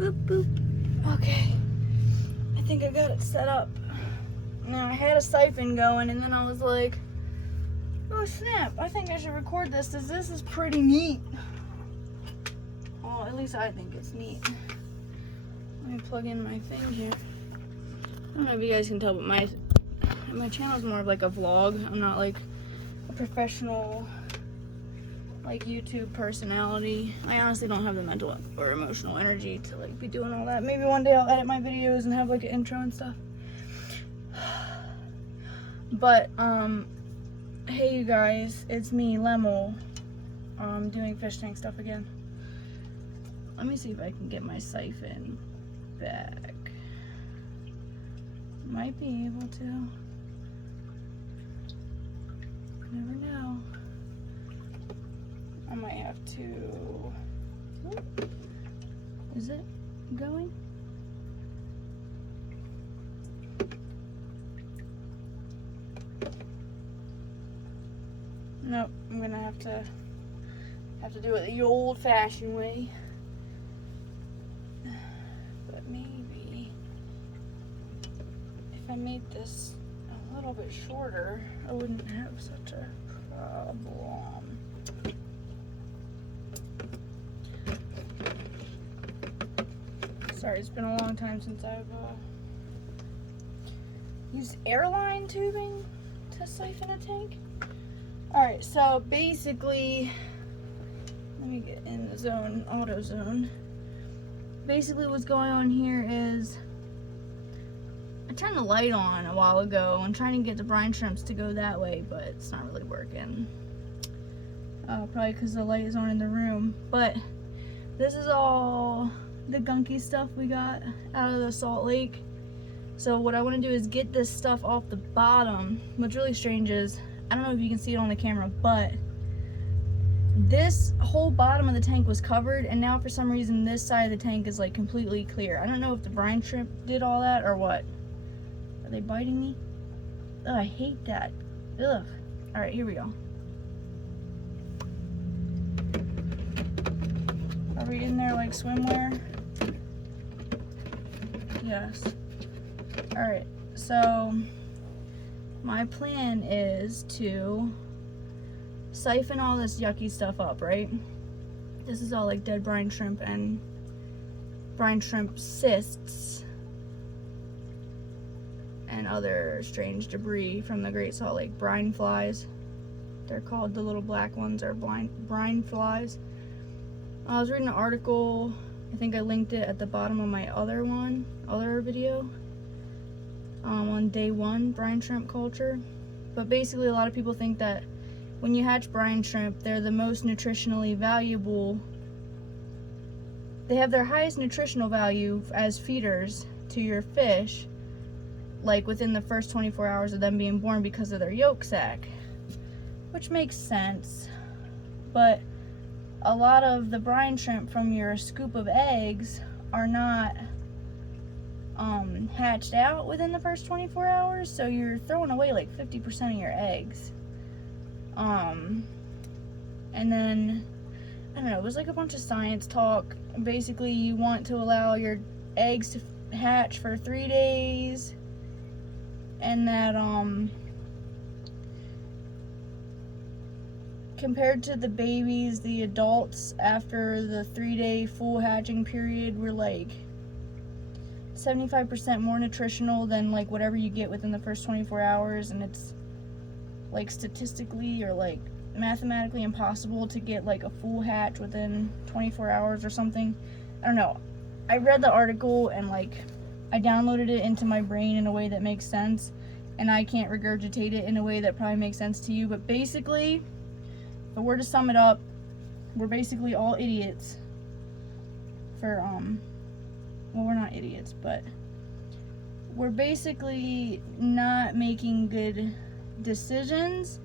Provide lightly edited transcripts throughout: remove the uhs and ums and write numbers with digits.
Boop, boop. Okay. I think I got it set up. Now, I had a siphon going, and then I was like, oh snap, I think I should record this, because this is pretty neat. Well, at least I think it's neat. Let me plug in my thing here. I don't know if you guys can tell, but my channel is more of like a vlog. I'm not like a professional like YouTube personality. I honestly don't have the mental or emotional energy to like be doing all that. Maybe one day I'll edit my videos and have like an intro and stuff. But hey you guys, it's me, Lemel. Doing fish tank stuff again. Let me see if I can get my siphon back. Might be able to. Never know. I might have to. Is it going? Nope, I'm gonna have to do it the old-fashioned way. But maybe if I made this a little bit shorter, I wouldn't have such a problem. Sorry, it's been a long time since I've used airline tubing to siphon a tank. Alright, so basically, let me get in the zone, auto zone. Basically what's going on here is, I turned the light on a while ago. I'm trying to get the brine shrimps to go that way, but it's not really working. Probably because the light is on in the room. But this is all the gunky stuff we got out of the salt lake. So what I want to do is get this stuff off the bottom. What's really strange is, I don't know if you can see it on the camera, but this whole bottom of the tank was covered, and now for some reason this side of the tank is like completely clear. I don't know if the brine shrimp did all that or what. Are they biting me? Oh, I hate that. Ugh. Alright, here we go. Are we in there like swimwear? Yes. Alright, so my plan is to siphon all this yucky stuff up, right? This is all like dead brine shrimp and brine shrimp cysts and other strange debris from the Great Salt Lake. Brine flies. They're called, the little black ones are brine flies. I was reading an article, I think I linked it at the bottom of my other video. On day 1, brine shrimp culture. But basically a lot of people think that when you hatch brine shrimp, they're the most nutritionally valuable. They have their highest nutritional value as feeders to your fish, like within the first 24 hours of them being born, because of their yolk sac, which makes sense. But a lot of the brine shrimp from your scoop of eggs are not hatched out within the first 24 hours, so you're throwing away like 50% of your eggs. And then, I don't know, it was like a bunch of science talk. Basically, you want to allow your eggs to hatch for 3 days, and that, compared to the babies, the adults after the 3-day full hatching period were like 75% more nutritional than like whatever you get within the first 24 hours, and it's like statistically or like mathematically impossible to get like a full hatch within 24 hours or something. I don't know. I read the article and like I downloaded it into my brain in a way that makes sense, and I can't regurgitate it in a way that probably makes sense to you. But basically, if I were to sum it up, we're basically all idiots for well, we're not idiots, but we're basically not making good decisions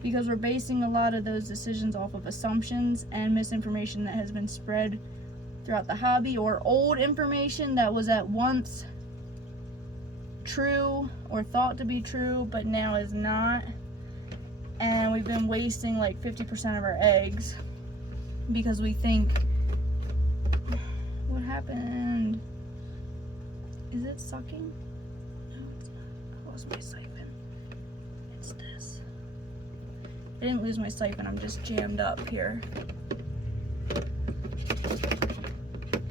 because we're basing a lot of those decisions off of assumptions and misinformation that has been spread throughout the hobby, or old information that was at once true or thought to be true but now is not. And we've been wasting like 50% of our eggs because we think, what happened? Is it sucking? No, it's not. I lost my siphon. It's this. I didn't lose my siphon, I'm just jammed up here.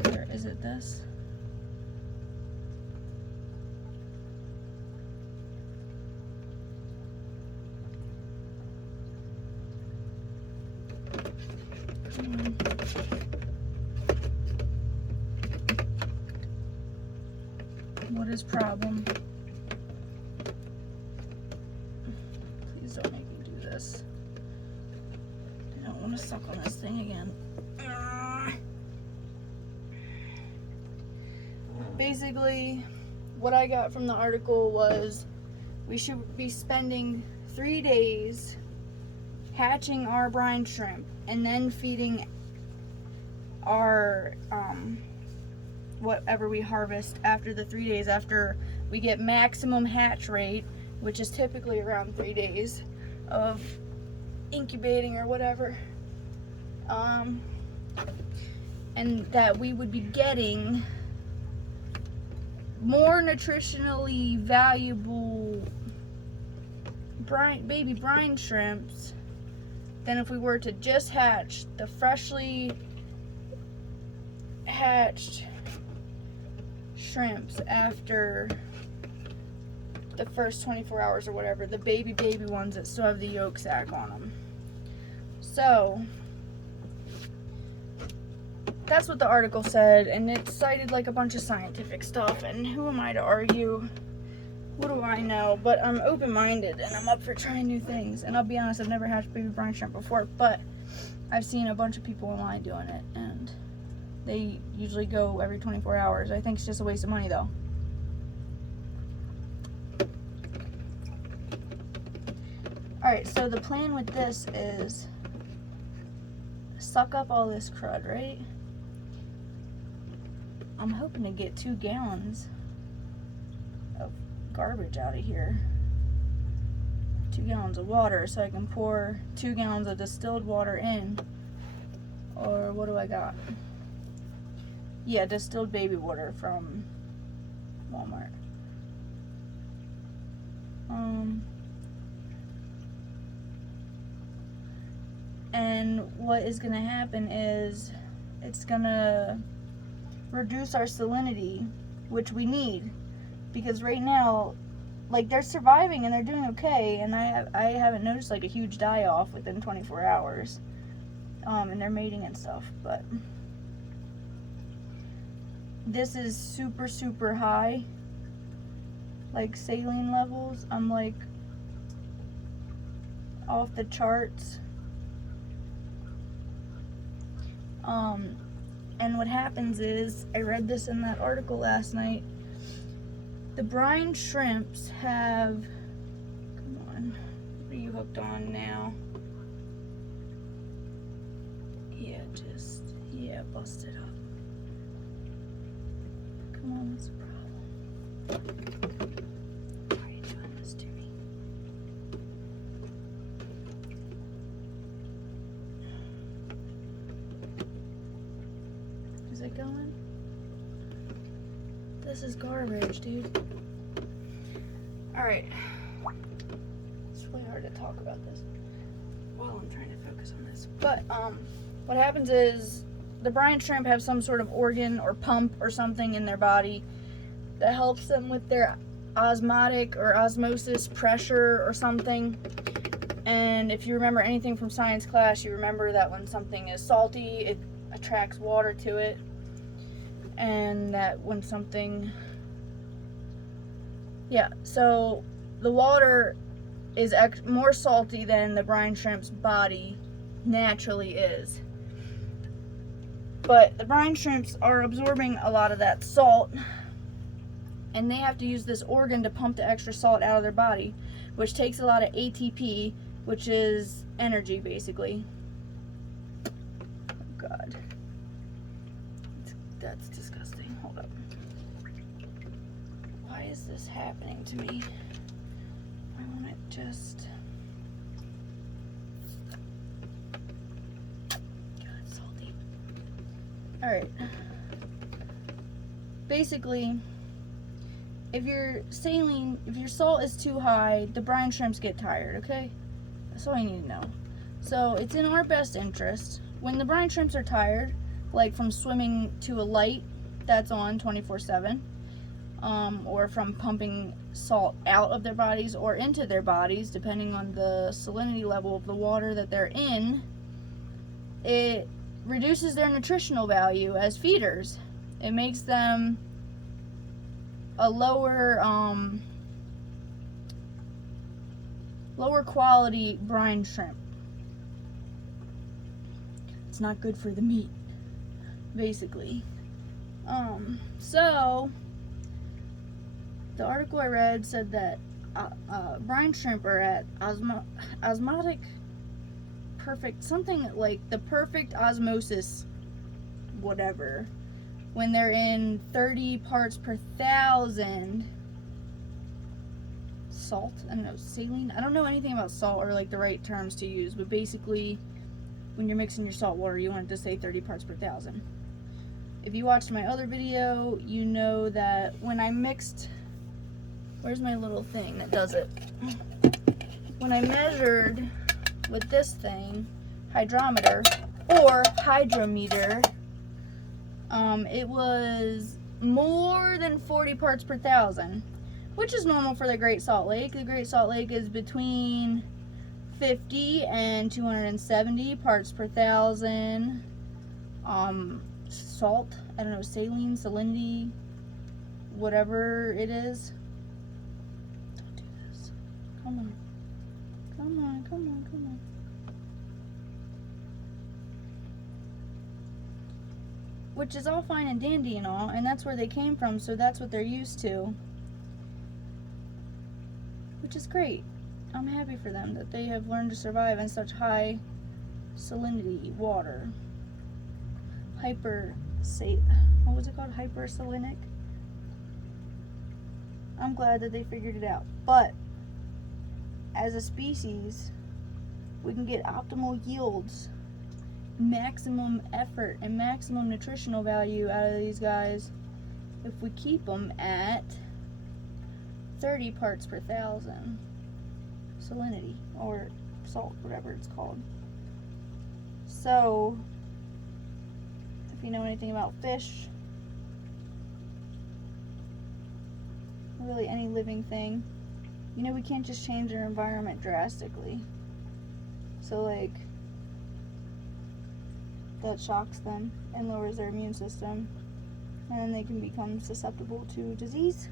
Or is it this? What is problem? Please don't make me do this. I don't want to suck on this thing again. Basically, what I got from the article was we should be spending 3 days hatching our brine shrimp and then feeding our whatever we harvest after the 3 days, after we get maximum hatch rate, which is typically around 3 days of incubating or whatever, and that we would be getting more nutritionally valuable baby brine shrimps than if we were to just hatch the freshly hatched shrimps after the first 24 hours or whatever, the baby ones that still have the yolk sac on them. So that's what the article said, and it cited like a bunch of scientific stuff, and who am I to argue? What do I know? But I'm open-minded and I'm up for trying new things. And I'll be honest, I've never hatched baby brine shrimp before, but I've seen a bunch of people online doing it, and they usually go every 24 hours. I think it's just a waste of money though. Alright, so the plan with this is suck up all this crud, right? I'm hoping to get 2 gallons of garbage out of here. 2 gallons of water, so I can pour 2 gallons of distilled water in. Or what do I got? Yeah, distilled baby water from Walmart. And what is gonna happen is it's gonna reduce our salinity, which we need, because right now, like, they're surviving and they're doing okay, and I haven't noticed like a huge die off within 24 hours, and they're mating and stuff, but this is super high, like saline levels. I'm like off the charts. And what happens is, I read this in that article last night, the brine shrimps have, come on, what are you hooked on now? Yeah, bust it up. Come on, what's the problem? Why are you doing this to me? Is it going? This is garbage, dude. Alright. It's really hard to talk about this while I'm trying to focus on this. But, what happens is the brine shrimp have some sort of organ or pump or something in their body that helps them with their osmotic or osmosis pressure or something. And if you remember anything from science class, you remember that when something is salty, it attracts water to it. And that when something, yeah, so the water is more salty than the brine shrimp's body naturally is. But the brine shrimps are absorbing a lot of that salt, and they have to use this organ to pump the extra salt out of their body, which takes a lot of ATP, which is energy basically. Oh God. That's disgusting. Hold up. Why is this happening to me? Why won't it just... God, it's salty. Alright. basically, if your salt is too high, the brine shrimps get tired, okay? That's all you need to know. So it's in our best interest, when the brine shrimps are tired, like from swimming to a light that's on 24/7, or from pumping salt out of their bodies or into their bodies, depending on the salinity level of the water that they're in, it reduces their nutritional value as feeders. It makes them a lower quality brine shrimp. It's not good for the meat, basically. So the article I read said that brine shrimp are at osmotic perfect, something like the perfect osmosis, whatever, when they're in 30 parts per thousand salt. I don't know, saline. I don't know anything about salt or like the right terms to use, but basically, when you're mixing your salt water, you want it to say 30 parts per thousand. If you watched my other video, you know that when I mixed, where's my little thing that does it? When I measured with this thing, hydrometer or hydrometer, it was more than 40 parts per thousand, which is normal for the Great Salt Lake. The Great Salt Lake is between 50 and 270 parts per thousand. Salt, I don't know, saline, salinity, whatever it is. Don't do this. Come on. Come on, come on, come on. Which is all fine and dandy and all, and that's where they came from, so that's what they're used to. Which is great. I'm happy for them that they have learned to survive in such high salinity water. What was it called? Hypersalinic? I'm glad that they figured it out. But as a species, we can get optimal yields, maximum effort, and maximum nutritional value out of these guys if we keep them at 30 parts per thousand salinity, or salt, whatever it's called. So if you know anything about fish, really any living thing, you know we can't just change their environment drastically. So like, that shocks them and lowers their immune system, and then they can become susceptible to disease.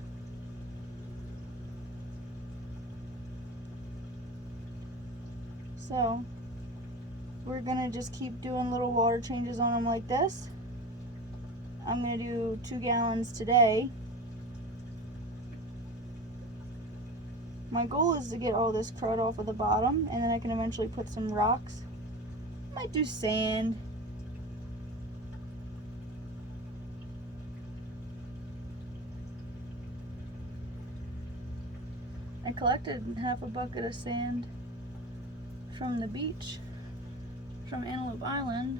So we're gonna just keep doing little water changes on them like this. I'm gonna do 2 gallons today. My goal is to get all this crud off of the bottom, and then I can eventually put some rocks. Might do sand. I collected half a bucket of sand from the beach, from Antelope Island,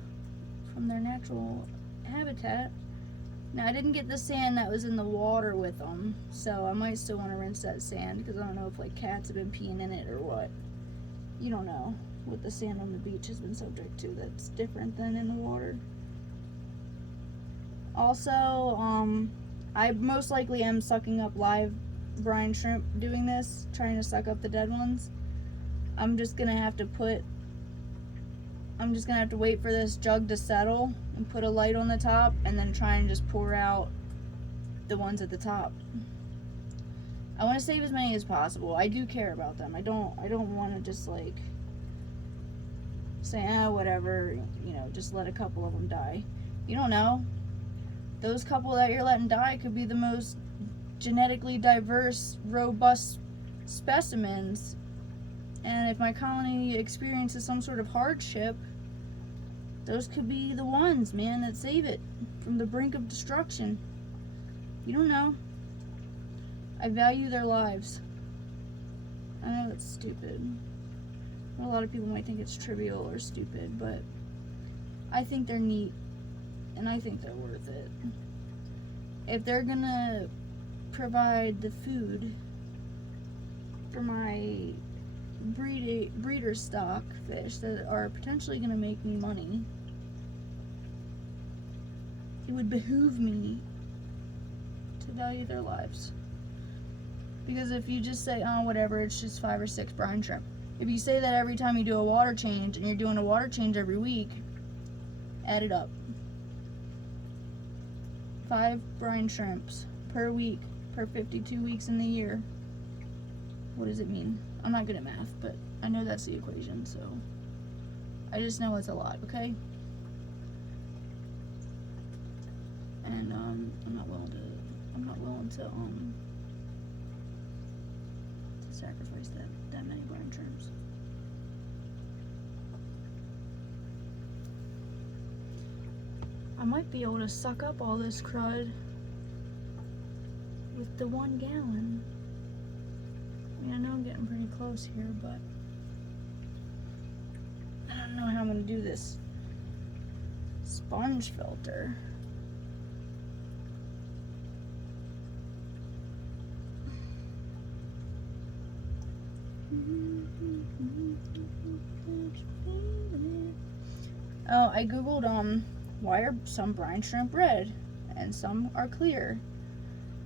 from their natural habitat. Now, I didn't get the sand that was in the water with them, so I might still want to rinse that sand, because I don't know if like cats have been peeing in it or what. You don't know what the sand on the beach has been subject to that's different than in the water. Also, I most likely am sucking up live brine shrimp doing this, trying to suck up the dead ones. I'm just gonna have to wait for this jug to settle and put a light on the top, and then try and just pour out the ones at the top. I want to save as many as possible. I do care about them. I don't want to just like say, whatever, you know, just let a couple of them die. You don't know. Those couple that you're letting die could be the most genetically diverse, robust specimens. And if my colony experiences some sort of hardship, those could be the ones, man, that save it from the brink of destruction. You don't know. I value their lives. I know that's stupid. A lot of people might think it's trivial or stupid, but I think they're neat, and I think they're worth it. if they're gonna provide the food for my breeder stock fish that are potentially gonna make me money, it would behoove me to value their lives. Because if you just say, oh, whatever, it's just 5 or 6 brine shrimp. If you say that every time you do a water change, and you're doing a water change every week, add it up. 5 brine shrimps per week, per 52 weeks in the year. What does it mean? I'm not good at math, but I know that's the equation, so I just know it's a lot, okay? And I'm not willing to sacrifice that many brine shrimps. I might be able to suck up all this crud with the 1 gallon. I mean, I know I'm getting pretty close here, but I don't know how I'm gonna do this sponge filter. Oh, I googled why are some brine shrimp red and some are clear.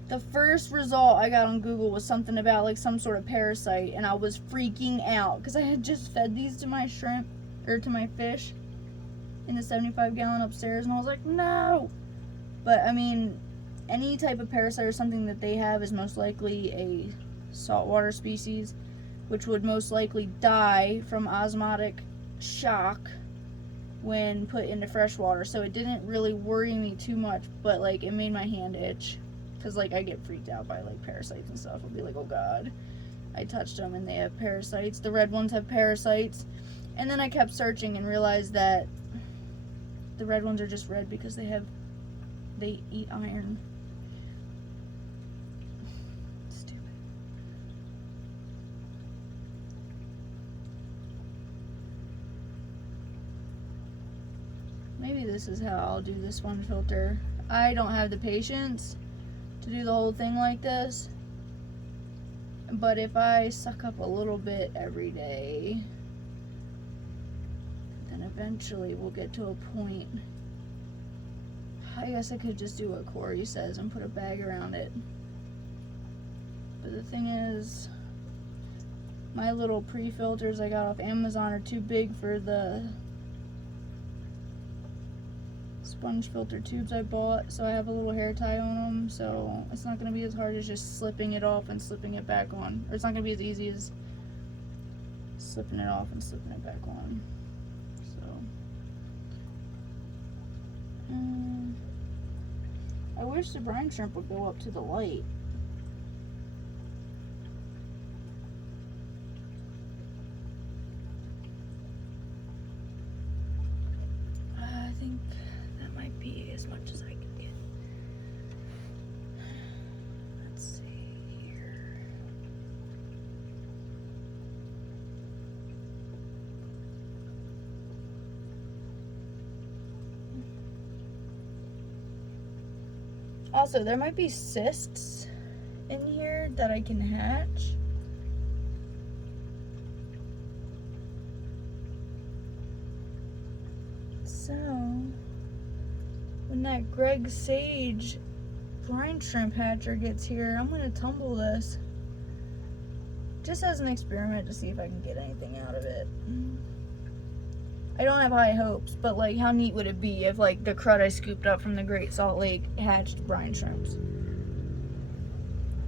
The first result I got on Google was something about like some sort of parasite, and I was freaking out because I had just fed these to my shrimp or to my fish in the 75 gallon upstairs, and I was like, no. But I mean, any type of parasite or something that they have is most likely a saltwater species, which would most likely die from osmotic shock when put into fresh water. So it didn't really worry me too much, but like it made my hand itch. Because, like, I get freaked out by, like, parasites and stuff. I'll be like, oh, God. I touched them, and they have parasites. The red ones have parasites. And then I kept searching and realized that the red ones are just red because they eat iron. Stupid. Maybe this is how I'll do the sponge filter. I don't have the patience to do the whole thing like this, but if I suck up a little bit every day, then eventually we'll get to a point. I guess I could just do what Corey says and put a bag around it, but the thing is, my little pre-filters I got off Amazon are too big for the sponge filter tubes I bought, so I have a little hair tie on them, so it's not going to be as hard as just slipping it off and slipping it back on, or it's not going to be as easy as slipping it off and slipping it back on. So I wish the brine shrimp would go up to the light. I think that might be as much as I can get. Let's see here. Also, there might be cysts in here that I can hatch. So, when that Greg Sage brine shrimp hatcher gets here, I'm going to tumble this. Just as an experiment to see if I can get anything out of it. I don't have high hopes, but like how neat would it be if like the crud I scooped up from the Great Salt Lake hatched brine shrimps?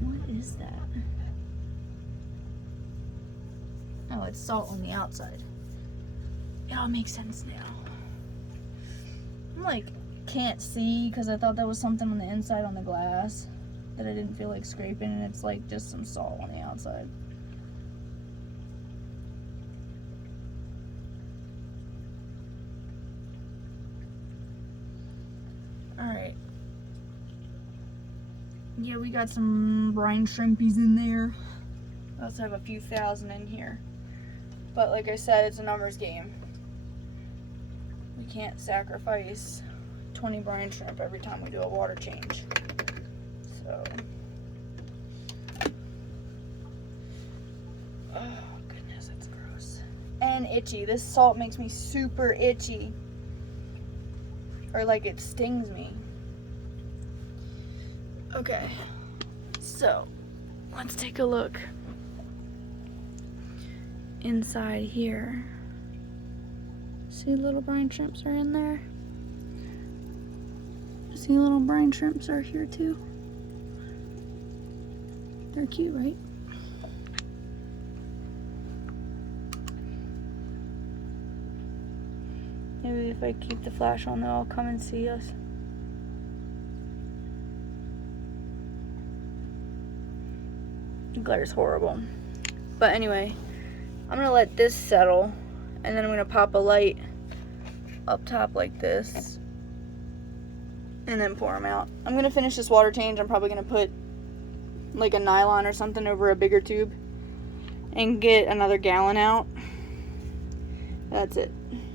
What is that? Oh, it's salt on the outside. It all makes sense now. I'm like, can't see because I thought that was something on the inside on the glass that I didn't feel like scraping, and it's like just some salt on the outside. Alright. Yeah, we got some brine shrimpies in there. I also have a few thousand in here. But like I said, it's a numbers game. We can't sacrifice 20 brine shrimp every time we do a water change. So, oh goodness, that's gross. And itchy. This salt makes me super itchy. Or like it stings me. Okay, so let's take a look inside here. See, little brine shrimps are in there. See, little brine shrimps are here too. They're cute, right? Maybe if I keep the flash on, they'll all come and see us. The glare's horrible. But anyway, I'm gonna let this settle, and then I'm gonna pop a light up top like this, and then pour them out. I'm gonna finish this water change. I'm probably gonna put like a nylon or something over a bigger tube and get another gallon out. That's it.